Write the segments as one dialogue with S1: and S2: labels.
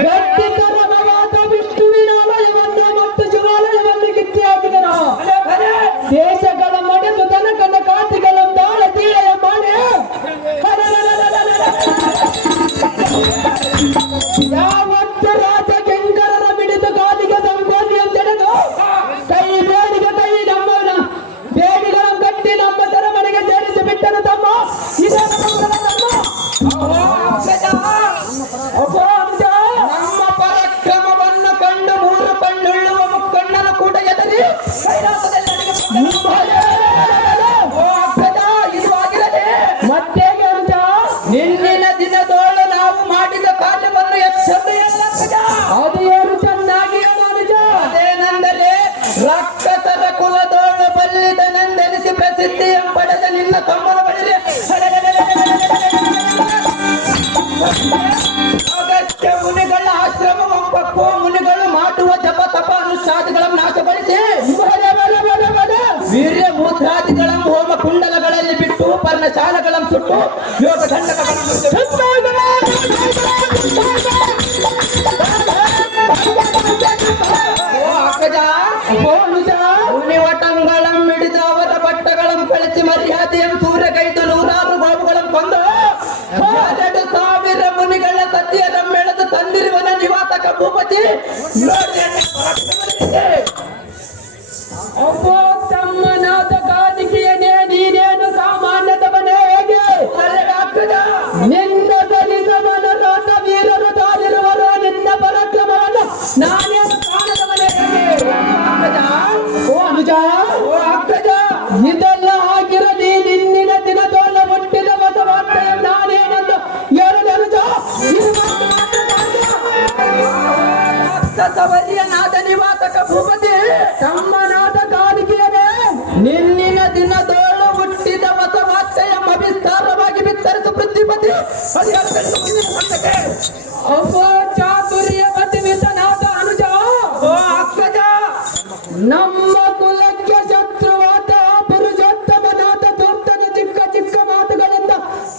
S1: ಗಟ್ಟಿತರವಾದ ವಿಷ್ಣುವಿನ ಆಲಯವನ್ನು ಮತ್ತು ಶಿವಾಲಯವನ್ನು ಕಿತ್ತಿ ಹಾಕಿದನು ದೇಶಗಳ ಮಡೆದು ತನಕನ ಕಾತಿಗಳ ತಾಳ ತೀಳೆಯ ಮಾಡೆ. ಯಾವತ್ತು ರಾಜ ಕೆಂಕರರ ಬಿಡಿದು ಕಾಲಿಗೆ ಸಂಕೋಲಿಯಂತೆಳೆದು ಕೈ ಬೇಡಿಗೆ ಕೈ ನಮ್ಮನ ಬೇಡಿಗಳ ಕಟ್ಟಿ ನಮ್ಮ ಸೆರೆಮನೆಗೆ ಸೇರಿಸಿ ಬಿಟ್ಟನು ತಮ್ಮ. ಇದೇ ನಮ್ಮ ತಮ್ಮ. ಅಬ್ಬಾ
S2: ಕಾರ್ಯವನ್ನು ಎಚ್ಚರಿಯಲ್ಲ ಅಗ್ಗದ.
S1: ಅದು ಏನು ಚೆನ್ನಾಗಿ ನಿಜ
S2: ಅದೇನೆಂದರೆ ರಾಕ್ಷಸರ ಕುಲದೋಳು ಬಲ್ಲಿದನೆಂದೆನಿಸಿ ಪ್ರಸಿದ್ಧಿಯ ಪಡೆದ ನಿನ್ನ ತಮ್ಮನ ಬಳಿಗೆ ಅಗತ್ಯ ಮುನಿಗಳ ಆಶ್ರಮ ಒಂಬಕ್ಕೋ ಮುನಿಗಳು ಮಾಡುವ ಜಪ ತಪ ಅನುಷ್ಠಾದಿಗಳನ್ನು ನಾಶಪಡಿಸಿ. ವೀರ್ಯ ಮೂತ್ರಾದಿಗಳ ಹೋಮ ಕುಂಡಲಗಳಲ್ಲಿ ಬಿಟ್ಟು ಪರ್ಣಶಾಲಗಳನ್ನು ಸುಟ್ಟು ಯೋಗ ದಂಡಕಗಳನ್ನು ಭೂಪತಿ ನೋಡಿ ವಿಸ್ತಾರವಾಗಿ ಬಿತ್ತರಿಸು ಪೃಥ್ವಿಪತಿ ಅಧಿಕಾರದಲ್ಲಿ ಮುಂದಿನ ಹಂತಕ್ಕೆ.
S1: ಅಬ್ಬೋ ಚಾತುರ್ಯ ಅನುಜ.
S2: ಓ ಅಕ್ಕಜ.
S1: ನಮ್ಮ ಕುಲಕ್ಕೆ ಶತ್ರುವಾದ ಪುರುಷೋತ್ತಮನಾದ ತೋರ್ತನ ಚಿಕ್ಕ ಚಿಕ್ಕ ಮಾತುಗಳಿಂದ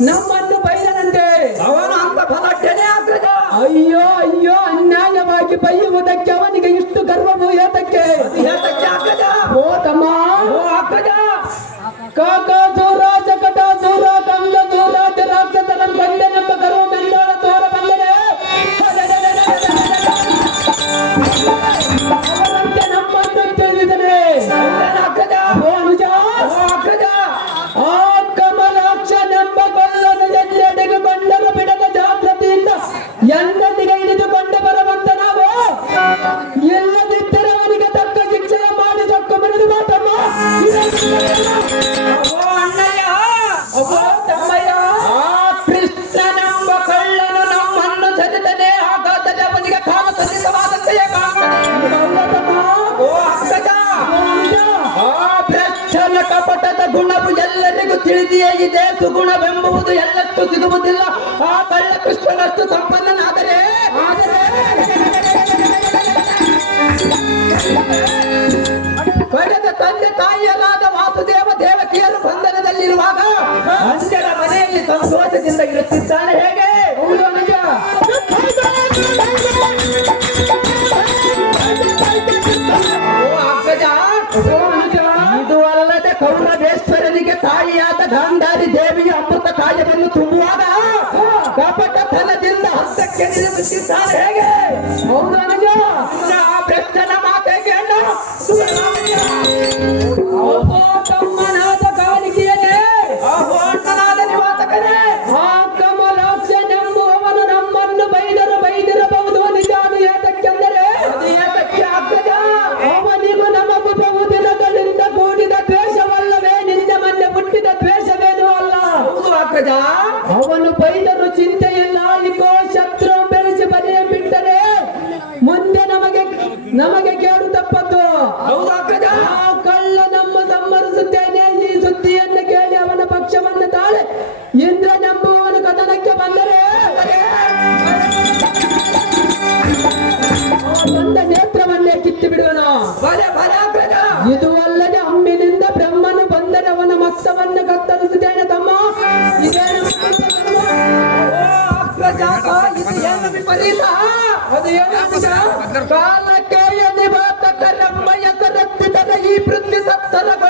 S1: ನಮ್ಮನ್ನು ಬೈದನಂತೆ
S2: ಅವನು ಅಂತ ಫಲಡ್ಡನೆ ಅಗ್ರಜ
S1: ಅಯ್ಯೋ ಅಯ್ಯೋ ಅನ್ಯಾಯವಾಗಿ ಬೈಯುವುದಕ್ಕೆ ಅವನಿಗೆ ಇಷ್ಟು ಗರ್ವವು ಏತಕ್ಕೆ?
S2: ಏತಕ್ಕೆ ಗುಣವು ಎಲ್ಲರಿಗೂ ತಿಳಿದಿಯೇ ಇದೆ, ಸುಗುಣವೆಂಬುವುದು ಎಲ್ಲಕ್ಕೂ ಸಿಗುವುದಿಲ್ಲ. ಆ ಕಳ್ಳ ಕೃಷ್ಣನಷ್ಟು ಸಂಪನ್ನನಾದರೆ ಪಡೆದ ತಂದೆ ತಾಯಿಯರಾದ ವಾಸುದೇವ ದೇವಕಿಯರು ಬಂಧನದಲ್ಲಿರುವಾಗ ಅಂಜನ ಮನೆಯಲ್ಲಿ ಸಂತೋಷದಿಂದ ಇರುತ್ತಿದ್ದಾನೆ ಹೇಗೆ. ಇದು ಅಲ್ಲದೆ ಕೌರವೇಶ್ವರನಿಗೆ ತಾಯಿಯಾದ ಗಾಂಧಾರಿ ದೇವಿಯ ಅಮೃತ ಕಾಯವನ್ನು ತುಂಬುವಾಗ ಕಪಟತನದಿಂದ ಹಸ್ತಕ್ಕೆ ನಿಲ್ಲಿಸುತ್ತಿದ್ದಾನೆ ಹೇಗೆ?
S1: ಹೌದು ಇದೇನು
S2: ಓ ಅಗ್ರಜಾತ, ಇದು ಏನು ವಿಪರೀತ
S1: ಅದು ಏನು
S2: ಕಾಲಕೇಯ ನಿವಾತಕರೆಂಬ ಹೆಸರೆತ್ತಿದರೆ ಈ ಪೃಥ್ವಿ ಸತ್ತರಗೊಳ್ಳುತ್ತದೆ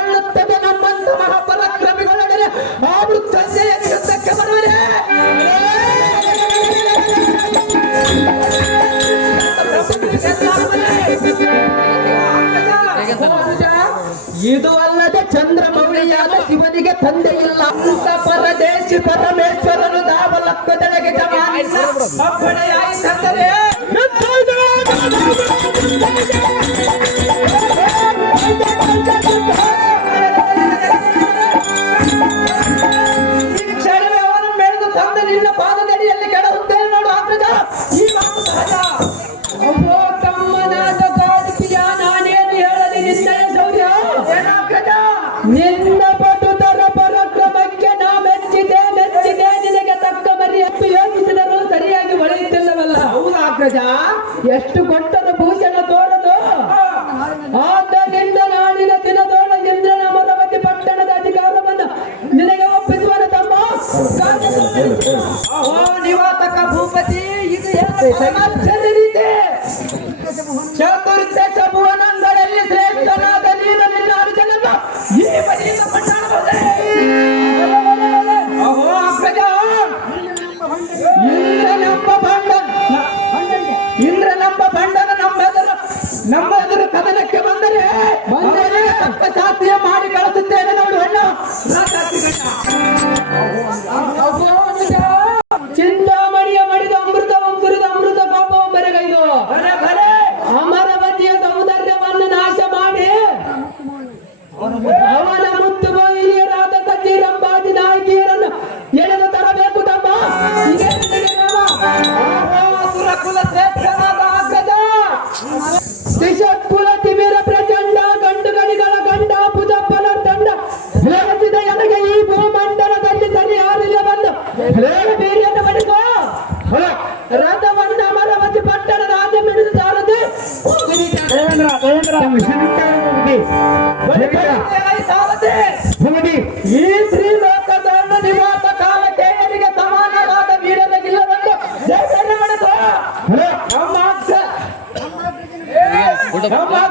S2: ಇದು ಅಲ್ಲದೆ ಚಂದ್ರಮೌಳಿಯಾದ ಶಿವನಿಗೆ ತಂದೆ ಇಲ್ಲ. ಅಂತ ಪರದೇಶಿ ಪರಮೇಶ್ವರನು ದಾವಲಕ್ಕದೊಳಗೆ ಜಮಾನಿಸ ಚತುರ್ದಶ ಭುವನಗಳಲ್ಲಿ ಶ್ರೇಷ್ಠನಾದ ನೀನು ನಿನ್ನ ಅರ್ಜುನನ್ನು ಈ ಬದಿಯಿಂದ ಕೊಂಡಾಡಬಹುದೇ? ಅಹೋ ಅಗ್ರಜ ಇಂದ್ರನೆಂಬ ಭಂಡ ಇಂದ್ರನೆಂಬ ಭಂಡನ ನಮ್ಮೆದುರು ನಮ್ಮೆದುರು ಕದನಕ್ಕೆ ಬಂದರೆ. ಬಂದರೆ. ತಕ್ಕ ಜಾತಿಯ ಮಾಡಿ ಕಳಿಸುತ್ತೇನೆ ನೋಡು ಅಣ್ಣ.
S1: ತ್ರಿಶತ್ಕುಲ ತಿಮಿರ ಪ್ರಚಂಡ ಗಂಡು ಗಣಿಗಳ ಗಂಡ ಭುಜ ಪಲರ್ದಂಡ ಬೆಳೆಸಿದ ಎನಗೆ ಈ ಭೂಮಂಡಲದಲ್ಲಿ ಸರಿ ಯಾರಿಲ್ಲ ಬಂದು ಹೇಳ ಬೀರಿಯನ್ನು ಬಡಿಸೋ ರಥವನ್ನ ಅಮರವತಿ ಪಟ್ಟಣದ ಆದ್ಯ ಮಿಡಿದು ಸಾರದೆ
S2: ಬಲಿಪಡೆಯಾಗಿ ಸಾರದೆ هذا